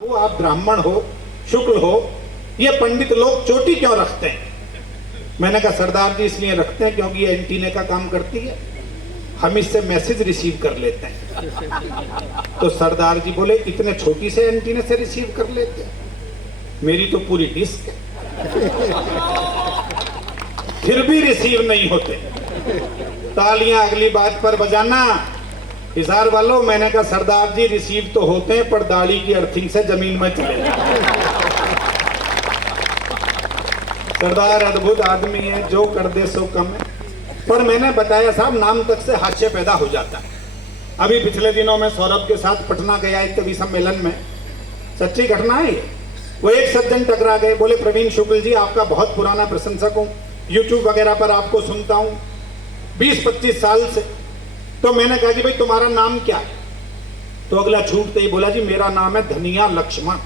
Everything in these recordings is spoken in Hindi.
हो, आप ब्राह्मण हो, शुक्ल हो, ये पंडित लोग चोटी क्यों रखते हैं? मैंने कहा सरदार जी इसलिए रखते हैं क्योंकि ये एंटीने का काम करती है, हम इससे मैसेज रिसीव कर लेते हैं। तो सरदार जी बोले इतने छोटी से एंटीने से रिसीव कर लेते हैं? मेरी तो पूरी डिस्क है, फिर भी रिसीव नहीं होते। तालियां अगली बात पर बजाना। हिसार वालों, मैंने कहा सरदार जी रिसीव तो होते हैं पर दाढ़ी की अर्थिंग से जमीन में चले जाते। सरदार अद्भुत आदमी है, जो कर दे सो कम है। पर मैंने बताया साहब, नाम तक से हास्य पैदा हो जाता है। अभी पिछले दिनों में सौरभ के साथ पटना गया एक कवि सम्मेलन में, सच्ची घटना है ये। वो एक सज्जन टकरा गए, बोले प्रवीण शुक्ल जी आपका बहुत पुराना प्रशंसक हूँ, यूट्यूब वगैरह पर आपको सुनता हूँ 20-25 साल से। तो मैंने कहा कि भाई तुम्हारा नाम क्या है? तो अगला छूटते ही बोला जी मेरा नाम है धनिया लक्ष्मण।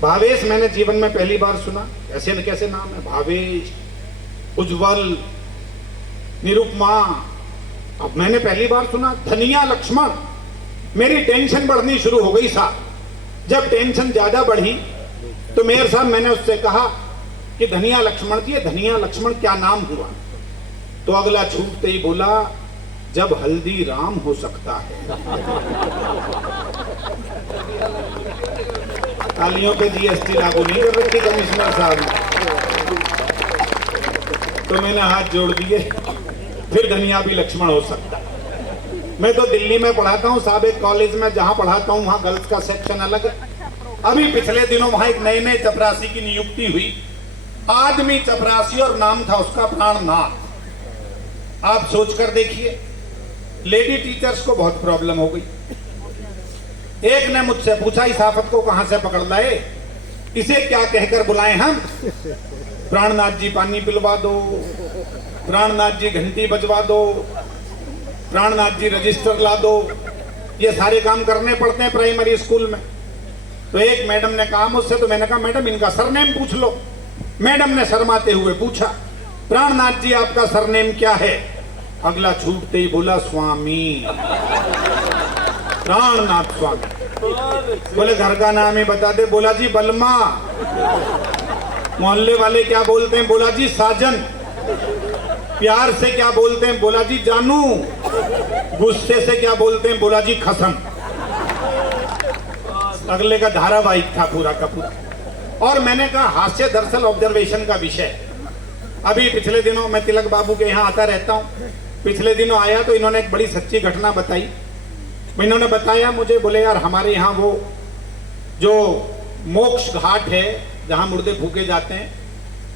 भावेश मैंने जीवन में पहली बार सुना, ऐसे न कैसे नाम है, भावेश, उज्जवल, निरुपमा, अब मैंने पहली बार सुना धनिया लक्ष्मण। मेरी टेंशन बढ़नी शुरू हो गई साहब। जब टेंशन ज्यादा बढ़ी तो मेयर साहब मैंने उससे कहा कि धनिया लक्ष्मण जी, धनिया लक्ष्मण क्या नाम हुआ? तो अगला छूटते ही बोला जब हल्दी राम हो सकता है। तालियों पे जीएसटी लागू नहीं कर रखी कमिश्नर साहब ने। तो मैंने हाथ जोड़ दिए, फिर धनिया भी लक्ष्मण हो सकता है। मैं तो दिल्ली में पढ़ाता हूँ साहब, एक कॉलेज में जहाँ पढ़ाता हूँ वहाँ गर्ल्स का सेक्शन अलग है। अभी पिछले दिनों वहाँ एक नए चपरासी की नियुक्ति हुई। आदमी चपरासी और नाम था उसका प्राणनाथ। आप सोच कर देखिए, लेडी टीचर्स को बहुत प्रॉब्लम हो गई। एक ने मुझसे पूछा इस आफत को कहां से पकड़ लाए, इसे क्या कहकर बुलाएं हम? प्राणनाथ जी पानी पिलवा दो, प्राणनाथ जी घंटी बजवा दो, प्राणनाथ जी रजिस्टर ला दो, ये सारे काम करने पड़ते हैं प्राइमरी स्कूल में। तो एक मैडम ने कहा मुझसे, तो मैंने कहा मैडम इनका सरनेम पूछ लो। मैडम ने शर्माते हुए पूछा प्राणनाथ जी आपका सरनेम क्या है? अगला छूटते ही बोला स्वामी, प्राणनाथ स्वामी। बोले घर का नाम ही बता दे। बोला जी बलमा। मोहल्ले वाले क्या बोलते हैं? बोला जी साजन। प्यार से क्या बोलते हैं? बोला जी जानू। गुस्से से क्या बोलते हैं? बोला जी खसम। अगले का धारावाहिक था पूरा का पूरा। और मैंने कहा हास्य दरअसल ऑब्जर्वेशन का विषय। अभी पिछले दिनों मैं तिलक बाबू के यहाँ आता रहता हूँ, पिछले दिनों आया तो इन्होंने एक बड़ी सच्ची घटना बताई। इन्होंने बताया मुझे, बोले यार हमारे यहाँ वो जो मोक्ष घाट है जहाँ मुर्दे फूके जाते हैं,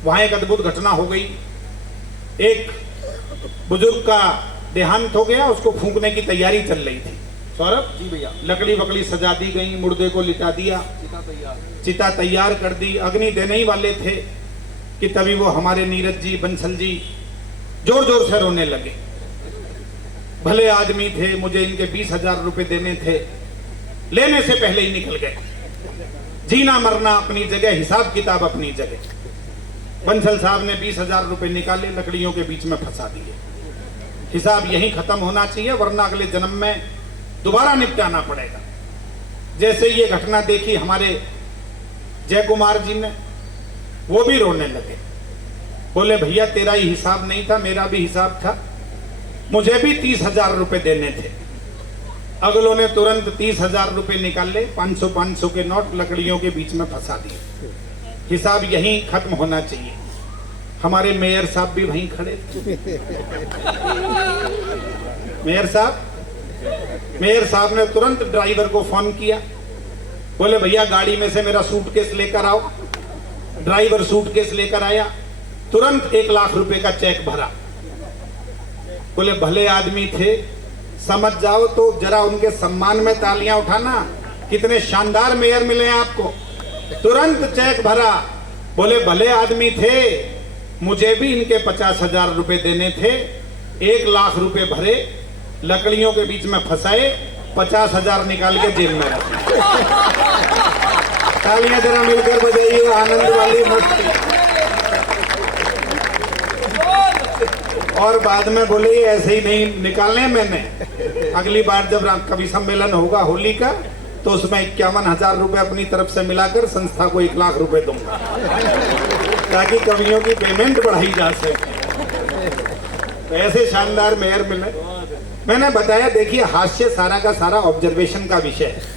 वहाँ एक अद्भुत घटना हो गई। एक बुजुर्ग का देहांत हो गया, उसको फूकने की तैयारी चल रही थी। सौरभ जी भैया, लकड़ी वकड़ी सजा दी गई, मुर्दे को लिटा दिया, चिता तैयार कर दी, अग्नि देने ही वाले थे कि तभी वो हमारे नीरज जी बंसल जी जोर जोर से रोने लगे। भले आदमी थे, मुझे इनके 20,000 रुपए देने थे, लेने से पहले ही निकल गए। जीना मरना अपनी जगह, हिसाब किताब अपनी जगह। बंसल साहब ने 20,000 रुपए निकाले, लकड़ियों के बीच में फंसा दिए। हिसाब यहीं खत्म होना चाहिए वरना अगले जन्म में दोबारा निपटाना पड़ेगा। जैसे ये घटना देखी हमारे जय कुमार जी ने, वो भी रोने लगे। बोले भैया तेरा ही हिसाब नहीं था, मेरा भी हिसाब था, मुझे भी 30,000 रुपए देने थे। अगलों ने तुरंत 30,000 रुपए निकाले, 500 के नोट लकड़ियों के बीच में फंसा दिए। हिसाब यहीं खत्म होना चाहिए। हमारे मेयर साहब भी वहीं खड़े थे। मेयर साहब ने तुरंत ड्राइवर को फोन किया, बोले भैया गाड़ी में से मेरा सूटकेस लेकर आओ। ड्राइवर सूटकेस लेकर आया, तुरंत 1 लाख रुपए का चेक भरा। बोले भले आदमी थे, समझ जाओ तो जरा उनके सम्मान में तालियां उठाना, कितने शानदार मेयर मिले आपको। तुरंत चेक भरा। बोले भले आदमी थे, मुझे भी इनके 50,000 रुपए देने थे, 1 लाख रुपए भरे, लकड़ियों के बीच में फंसाए, 50,000 निकाल के जेब में रखे। तालियां जरा मिलकर बजाइए, आनंद वाली मस्ती। और बाद में बोले ऐसे ही नहीं निकालने मैंने, अगली बार जब कवि सम्मेलन होगा होली का तो उसमें 51,000 रुपए अपनी तरफ से मिलाकर संस्था को 1 लाख रुपए दूंगा ताकि कवियों की पेमेंट बढ़ाई जा सके। तो ऐसे शानदार मेयर मिले। मैंने बताया देखिए हास्य सारा का सारा ऑब्जर्वेशन का विषय है।